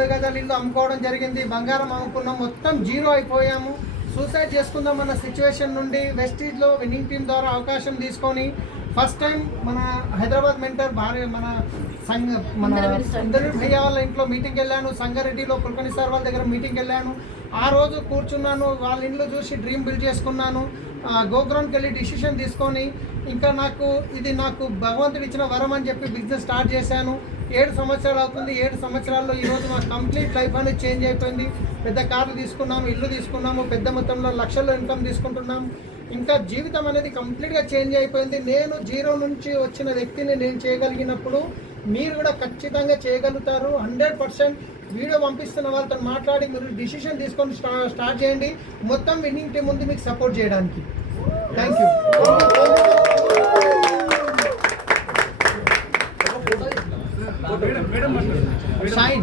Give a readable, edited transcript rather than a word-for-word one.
గజాలు ఇల్లు అమ్ముకోవడం జరిగింది, బంగారం అమ్ముకున్నాం, మొత్తం జీరో అయిపోయాము. సూసైడ్ చేసుకుందాం అన్న సిచ్యువేషన్ నుండి వెస్టీజ్లో విన్నింగ్ టీం ద్వారా అవకాశం తీసుకొని ఫస్ట్ టైం మన హైదరాబాద్ మెంటర్ మన భయ్య వాళ్ళ ఇంట్లో మీటింగ్కి వెళ్ళాను. సంగారెడ్డిలో కుల్కర్ణి సార్ వాళ్ళ దగ్గర మీటింగ్కి వెళ్ళాను. ఆ రోజు కూర్చున్నాను, వాళ్ళ ఇంట్లో చూసి డ్రీమ్ బిల్డ్ చేసుకున్నాను. గోగ్రౌండ్కి వెళ్ళి డిసిషన్ తీసుకొని ఇంకా ఇది నాకు భగవంతుడు ఇచ్చిన వరం అని చెప్పి బిజినెస్ స్టార్ట్ చేశాను. 7 సంవత్సరాలు అవుతుంది. 7 సంవత్సరాల్లో ఈరోజు మా కంప్లీట్ లైఫ్ అనేది చేంజ్ అయిపోయింది. పెద్ద కార్లు తీసుకున్నాము, ఇల్లు తీసుకున్నాము, పెద్ద మొత్తంలో లక్షల్లో ఇన్కమ్ తీసుకుంటున్నాం. ఇంకా జీవితం అనేది కంప్లీట్గా చేంజ్ అయిపోయింది. నేను జీరో నుంచి వచ్చిన వ్యక్తిని నేను చేయగలిగినప్పుడు మీరు కూడా ఖచ్చితంగా చేయగలుగుతారు. 100% వీడియో పంపిస్తున్న వాళ్ళతో మాట్లాడి మీరు డిసిషన్ తీసుకొని స్టార్ట్ చేయండి. మొత్తం విన్నింగ్ టీం ఉంది మీకు సపోర్ట్ చేయడానికి. Thank you. షైన్